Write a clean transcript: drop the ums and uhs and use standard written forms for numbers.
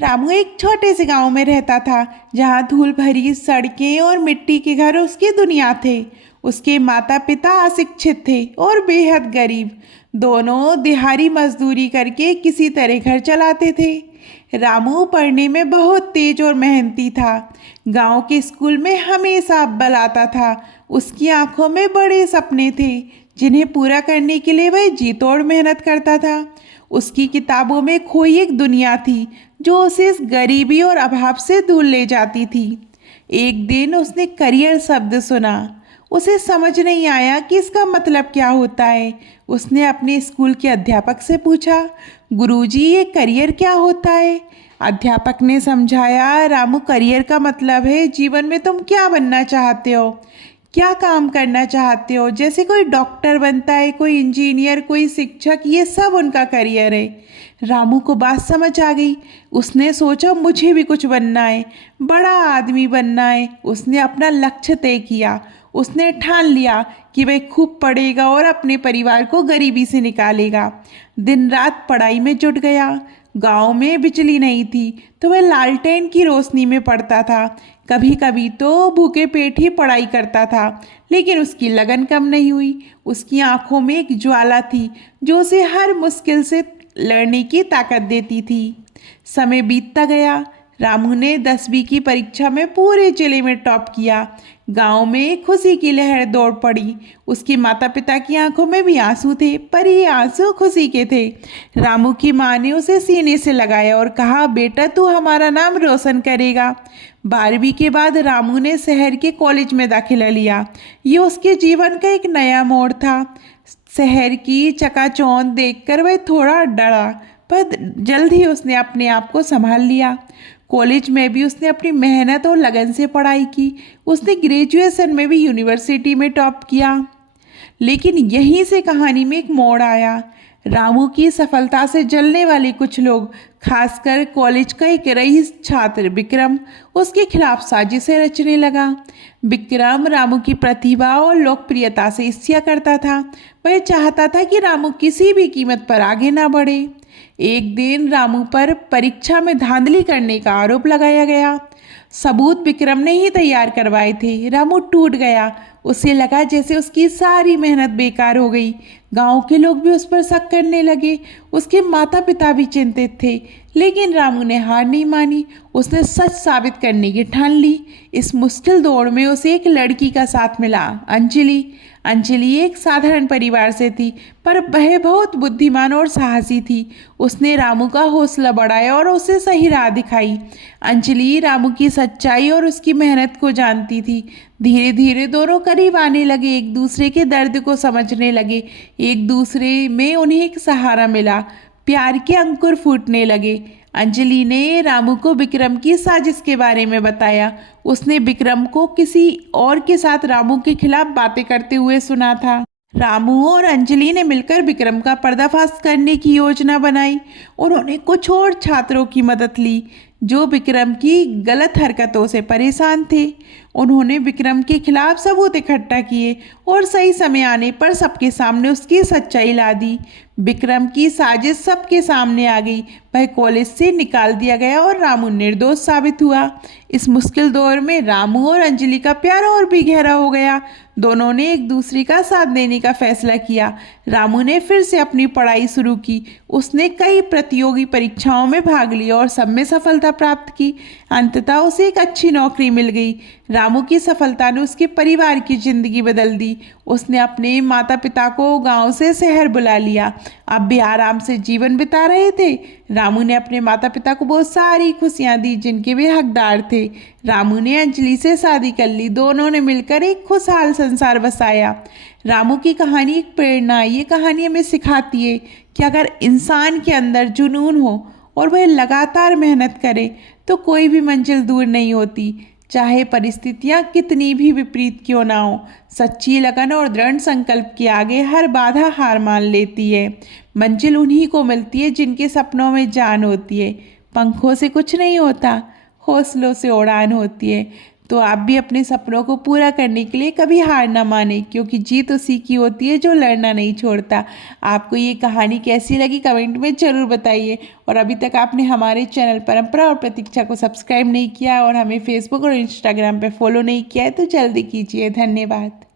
रामू एक छोटे से गांव में रहता था जहां धूल भरी सड़कें और मिट्टी के घर उसकी दुनिया थे। उसके माता पिता अशिक्षित थे और बेहद गरीब। दोनों दिहाड़ी मजदूरी करके किसी तरह घर चलाते थे। रामू पढ़ने में बहुत तेज और मेहनती था। गांव के स्कूल में हमेशा अव्वल आता था। उसकी आंखों में बड़े सपने थे जिन्हें पूरा करने के लिए वह जी तोड़ मेहनत करता था। उसकी किताबों में खोई एक दुनिया थी जो उसे इस गरीबी और अभाव से दूर ले जाती थी। एक दिन उसने करियर शब्द सुना। उसे समझ नहीं आया कि इसका मतलब क्या होता है। उसने अपने स्कूल के अध्यापक से पूछा, गुरुजी ये करियर क्या होता है? अध्यापक ने समझाया, रामू करियर का मतलब है जीवन में तुम क्या बनना चाहते हो, क्या काम करना चाहते हो। जैसे कोई डॉक्टर बनता है, कोई इंजीनियर, कोई शिक्षक, ये सब उनका करियर है। रामू को बात समझ आ गई। उसने सोचा मुझे भी कुछ बनना है, बड़ा आदमी बनना है। उसने अपना लक्ष्य तय किया। उसने ठान लिया कि वह खूब पढ़ेगा और अपने परिवार को गरीबी से निकालेगा। दिन रात पढ़ाई में जुट गया। गांव में बिजली नहीं थी तो वह लालटेन की रोशनी में पढ़ता था। कभी कभी तो भूखे पेट ही पढ़ाई करता था, लेकिन उसकी लगन कम नहीं हुई। उसकी आंखों में एक ज्वाला थी जो उसे हर मुश्किल से लड़ने की ताकत देती थी। समय बीतता गया। रामू ने 10वीं की परीक्षा में पूरे जिले में टॉप किया। गांव में खुशी की लहर दौड़ पड़ी। उसके माता पिता की आंखों में भी आंसू थे, पर ये आंसू खुशी के थे। रामू की माँ ने उसे सीने से लगाया और कहा, बेटा तू हमारा नाम रोशन करेगा। 12वीं के बाद रामू ने शहर के कॉलेज में दाखिला लिया। ये उसके जीवन का एक नया मोड़ था। शहर की चकाचौंध देखकर वह थोड़ा डरा, पर जल्द ही उसने अपने आप को संभाल लिया। कॉलेज में भी उसने अपनी मेहनत और लगन से पढ़ाई की। उसने ग्रेजुएशन में भी यूनिवर्सिटी में टॉप किया। लेकिन यहीं से कहानी में एक मोड़ आया। रामू की सफलता से जलने वाले कुछ लोग, खासकर कॉलेज का एक रईस छात्र विक्रम, उसके खिलाफ साजिशें रचने लगा। विक्रम रामू की प्रतिभा और लोकप्रियता से ईर्ष्या करता था। वह चाहता था कि रामू किसी भी कीमत पर आगे ना बढ़े। एक दिन रामू पर परीक्षा में धांधली करने का आरोप लगाया गया। सबूत विक्रम ने ही तैयार करवाए थे। रामू टूट गया। उसे लगा जैसे उसकी सारी मेहनत बेकार हो गई। गांव के लोग भी उस पर शक करने लगे। उसके माता पिता भी चिंतित थे, लेकिन रामू ने हार नहीं मानी। उसने सच साबित करने की ठान ली। इस मुश्किल दौर में उसे एक लड़की का साथ मिला, अंजलि। अंजलि एक साधारण परिवार से थी, पर वह बहुत बुद्धिमान और साहसी थी। उसने रामू का हौसला बढ़ाया और उसे सही राह दिखाई। अंजलि रामू की सच्चाई और उसकी मेहनत को जानती थी। धीरे धीरे दोनों करीब आने लगे, एक दूसरे के दर्द को समझने लगे। एक दूसरे में उन्हें एक सहारा मिला। प्यार के अंकुर फूटने लगे। अंजलि ने रामू को विक्रम की साजिश के बारे में बताया। उसने विक्रम को किसी और के साथ रामू के खिलाफ बातें करते हुए सुना था। रामू और अंजलि ने मिलकर विक्रम का पर्दाफाश करने की योजना बनाई। उन्होंने कुछ और छात्रों की मदद ली जो विक्रम की गलत हरकतों से परेशान थे। उन्होंने विक्रम के खिलाफ सबूत इकट्ठा किए और सही समय आने पर सबके सामने उसकी सच्चाई ला दी। विक्रम की साजिश सबके सामने आ गई। वह कॉलेज से निकाल दिया गया और रामू निर्दोष साबित हुआ। इस मुश्किल दौर में रामू और अंजलि का प्यार और भी गहरा हो गया। दोनों ने एक दूसरे का साथ देने का फैसला किया। रामू ने फिर से अपनी पढ़ाई शुरू की। उसने कई प्रतियोगी परीक्षाओं में भाग लिया और सब में सफलता प्राप्त की। अंततः उसे एक अच्छी नौकरी मिल गई। रामू की सफलता ने उसके परिवार की जिंदगी बदल दी। उसने अपने माता पिता को गांव से शहर बुला लिया। अब भी आराम से जीवन बिता रहे थे। रामू ने अपने माता पिता को बहुत सारी खुशियां दी जिनके वे हकदार थे। रामू ने अंजलि से शादी कर ली। दोनों ने मिलकर एक खुशहाल संसार बसाया। रामू की कहानी एक प्रेरणा है। ये कहानी हमें सिखाती है कि अगर इंसान के अंदर जुनून हो और वह लगातार मेहनत करे तो कोई भी मंजिल दूर नहीं होती, चाहे परिस्थितियाँ कितनी भी विपरीत क्यों ना हो। सच्ची लगन और दृढ़ संकल्प के आगे हर बाधा हार मान लेती है। मंजिल उन्हीं को मिलती है जिनके सपनों में जान होती है। पंखों से कुछ नहीं होता, हौसलों से उड़ान होती है। तो आप भी अपने सपनों को पूरा करने के लिए कभी हार ना माने, क्योंकि जीत उसी की होती है जो लड़ना नहीं छोड़ता। आपको ये कहानी कैसी लगी कमेंट में ज़रूर बताइए। और अभी तक आपने हमारे चैनल परंपरा और प्रतीक्षा को सब्सक्राइब नहीं किया और हमें फेसबुक और इंस्टाग्राम पे फॉलो नहीं किया है तो जल्दी कीजिए। धन्यवाद।